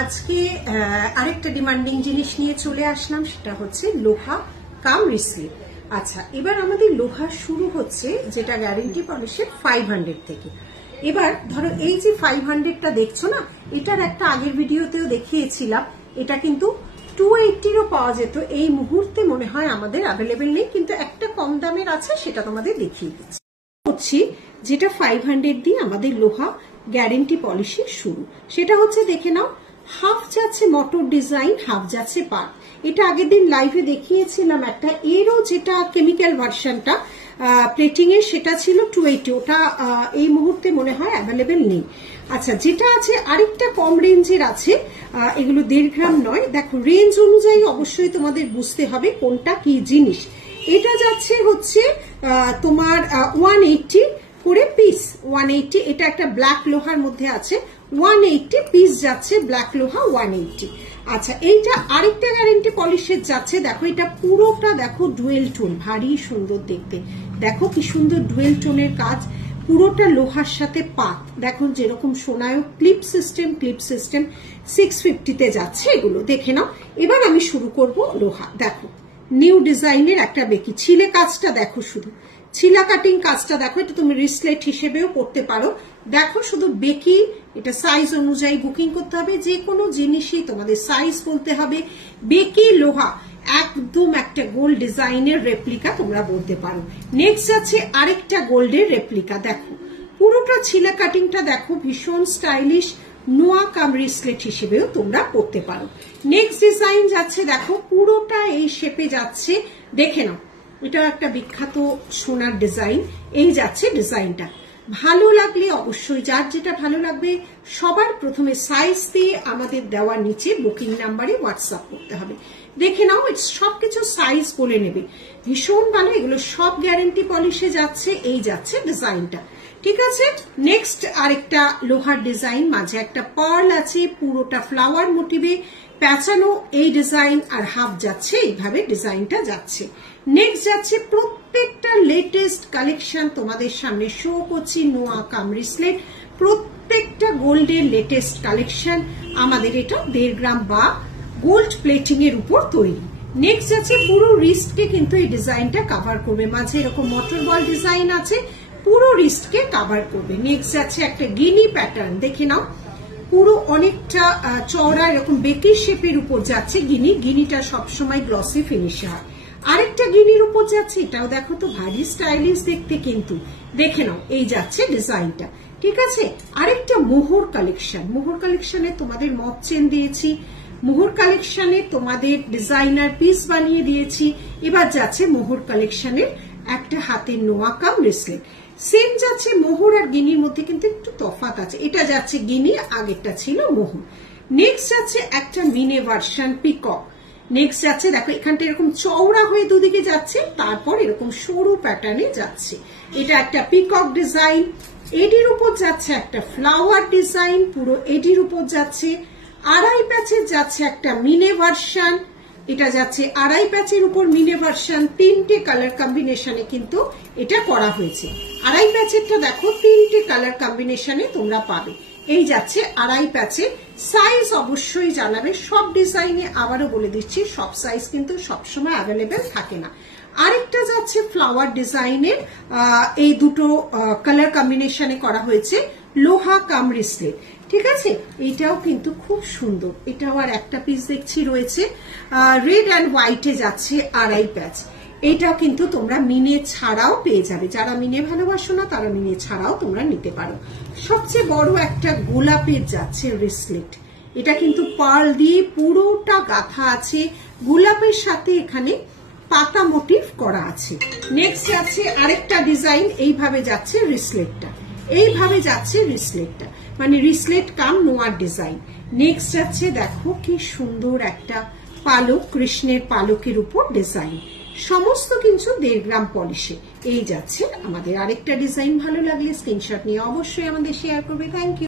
আজকে আরেকটা ডিমান্ডিং জিনিস নিয়ে চলে আসলাম, সেটা হচ্ছে লোহা কাম রিসলিভ। আচ্ছা, এবার আমাদের লোহা শুরু হচ্ছে যেটা গ্যারেন্টি পলিশের 500 থেকে। এবার ধরো এই যে 500টা দেখছো না, এটার একটা আগের ভিডিওতেও দেখিয়েছিলাম, এটা কিন্তু 280-ও পাওয়া যেত। এই মুহূর্তে মনে হয় আমাদের অ্যাভেলেবেল নেই, কিন্তু একটা কম দামের আছে, সেটা তোমাদের দেখিয়ে দিচ্ছি। হচ্ছে যেটা 500 দিয়ে আমাদের লোহা গ্যারেন্টি পলিশের শুরু, সেটা হচ্ছে দেখে নাও, হাফ যাচ্ছে মোটর ডিজাইন, হাফ যাচ্ছে পার্ট। এটা আগের দিন লাইভে দেখিয়েছিলাম একটা, এরও যেটা কেমিক্যাল ভার্সনটা প্লেটিং এর সেটা ছিল 280, ওটা এই মুহূর্তে মনে হয় অ্যাভেলেবেল নেই। আচ্ছা, যেটা আছে আরেকটা কম রেঞ্জের আছে, এগুলো 1.5 গ্রাম নয়। দেখো রেঞ্জ অনুযায়ী অবশ্যই তোমাদের বুঝতে হবে কোনটা কি জিনিস। এটা যাচ্ছে হচ্ছে তোমার 180 করে পিস, 180। এটা একটা ব্ল্যাক লোহার মধ্যে আছে, 180 পিস যাচ্ছে ব্ল্যাক লোহা 180। আচ্ছা, এইটা আরেকটা গ্যারেন্টি পলিশের যাচ্ছে, দেখো এটা পুরোটা দেখো ডুয়েল টোন, ভারী সুন্দর দেখতে। দেখো কি সুন্দর ডুয়েল টোনের কাজ, পুরোটা লোহার সাথে পাত। দেখো যেরকম সোনায় ক্লিপ সিস্টেম 650-তে যাচ্ছে। এগুলো দেখে নাও। এবার আমি শুরু করব লোহা। দেখো নিউ ডিজাইনের একটা বেকি ছিলে কাজটা, দেখো শুধু ছিলা কাটিং কাজটা দেখো। এটা তুমি রিসলেট হিসেবেও করতে পারো। দেখো শুধু বেকি, এটা সাইজ অনুযায়ী বুকিং করতে হবে। যে কোনো জিনিসই তোমাদের সাইজ বলতে হবে। বেকি লোহা একদম একটা গোল্ড ডিজাইনের রেপ্লিকা তোমরা বলতে পারো। নেক্সট আছে আরেকটা গোল্ডের রেপ্লিকা। দেখো পুরোটা ছিলা কাটিংটা দেখো, ভীষণ স্টাইলিশ, নোয়া কাম রিসলেট হিসেবেও তোমরা করতে পারো। নেক্সট ডিজাইন যাচ্ছে, দেখো পুরোটা এই শেপে যাচ্ছে, দেখে নাও। এটা একটা বিখ্যাত সোনার ডিজাইন, এই যাচ্ছে ডিজাইনটা। ভালো লাগলে অবশ্যই, যার যেটা ভালো লাগবে সবার প্রথমে সাইজ দিয়ে আমাদের দেওয়া নিচে বুকিং নাম্বারে হোয়াটসঅ্যাপ করতে হবে। দেখে নাও, সবকিছু সাইজ বলে নেবে। ভীষণ ভালো, এগুলো সব গ্যারেন্টি পলিশে যাচ্ছে। এই যাচ্ছে ডিজাইনটা, ঠিক আছে। নেক্সট আরেকটা লোহার ডিজাইন, মাঝে একটা পার্ল আছে, পুরোটা ফ্লাওয়ার মোটিভে প্যাঁচানো এই ডিজাইন, আর হাফ যাচ্ছে এইভাবে ডিজাইনটা যাচ্ছে। নেক্সট যাচ্ছে প্রত্যেকটা লেটেস্ট কালেকশন তোমাদের সামনে শো করছি, নোয়া কাম রিসলেট, প্রত্যেকটা গোল্ডের লেটেস্ট কালেকশন আমাদের। এটা 1.5 গ্রাম বা গোল্ড প্লেটিং এর উপর তৈরি। নেক্সট যাচ্ছে পুরো রিস্টকে কিন্তু এই ডিজাইনটা কাভার করবে। মাঝে এরকম মোটর বল ডিজাইন আছে, পুরো রিস্টকে কাভার করবে। নেক্সট যাচ্ছে একটা গিনি প্যাটার্ন, দেখে নাও পুরো অনেকটা চওড়া এরকম বেকির শেপের উপর যাচ্ছে। গিনিটা সবসময় গ্লসি ফিনিশ হয়। আরেকটা গিনির উপর যাচ্ছে, এটাও দেখো তো ভারী স্টাইলিশ দেখতে কিন্তু। দেখে নাও, এই যাচ্ছে ডিজাইনটা, ঠিক আছে। আরেকটা মোহর কালেকশনে তোমাদের মক চেন দিয়েছি, মোহর কালেকশনে তোমাদের ডিজাইনার পিস বানিয়ে দিয়েছি। এবার যাচ্ছে মোহর কালেকশনের একটা হাতের নোয়া কাম রিসলেট। সেম যাচ্ছে মোহর আর গিনির মধ্যে কিন্তু একটু তফাৎ আছে। এটা যাচ্ছে গিনি, আগেরটা ছিল মোহর। নেক্সট যাচ্ছে একটা মিনে ভার্সন পিকক। নেক্সট যাচ্ছে দেখো এখানটা এরকম চওড়া হয়ে দুদিকে যাচ্ছে, তারপর এরকম সরু প্যাটার্নে যাচ্ছে। এটা একটা পিকক ডিজাইন। এডির উপর যাচ্ছে একটা ফ্লাওয়ার ডিজাইন, পুরো এডির উপর যাচ্ছে। আড়াই প্যাচের যাচ্ছে একটা মিনে ভার্সন, এটা যাচ্ছে আড়াই প্যাচের উপর মিনে ভার্সন। 3টে কালার কম্বিনেশনে কিন্তু এটা করা হয়েছে। আড়াই প্যাচেরটা দেখো 3টে কালার কম্বিনেশনে তোমরা পাবে। এই যাচ্ছে আড়াই প্যাচের। সাইজ অবশ্যই জানাবে। সব ডিজাইনে আবারও বলে দিচ্ছি, সব সাইজ কিন্তু সবসময় অ্যাভেলেবেল থাকে না। আরেকটা যাচ্ছে ফ্লাওয়ার ডিজাইনের, এই দুটো কালার কম্বিনেশনে করা হয়েছে, লোহা কাম রিসলেট, ঠিক আছে। এটাও কিন্তু খুব সুন্দর। এটাও আর একটা পিস দেখছি রয়েছে, রেড অ্যান্ড হোয়াইটে যাচ্ছে আড়াই প্যাচ। এটাও কিন্তু তোমরা মিনে ছাড়াও পেয়ে যাবে। যারা মিনে ভালোবাসো না তারা মিনে ছাড়াও তোমরা নিতে পারো। সবচেয়ে বড় একটা গোলাপের যাচ্ছে রিসলেট, এটা কিন্তু পার্ল দিয়ে পুরোটা গাঁথা আছে, গোলাপের সাথে এখানে পাতা মোটিভ করা আছে। নেক্সট যাচ্ছে আরেকটা ডিজাইন, এইভাবে যাচ্ছে রিসলেটটা, এইভাবে যাচ্ছে রিসলেটটা, মানে রিসলেট কাম নোয়ার ডিজাইন। নেক্সট যাচ্ছে দেখো কি সুন্দর একটা পালক, কৃষ্ণের পালকের উপর ডিজাইন, সমস্ত কিছু 1.5 গ্রাম পলিশে। এই যাচ্ছে আমাদের আরেকটা ডিজাইন। ভালো লাগলে স্ক্রিনশট নিয়ে অবশ্যই আমাদের শেয়ার করবে। Thank you.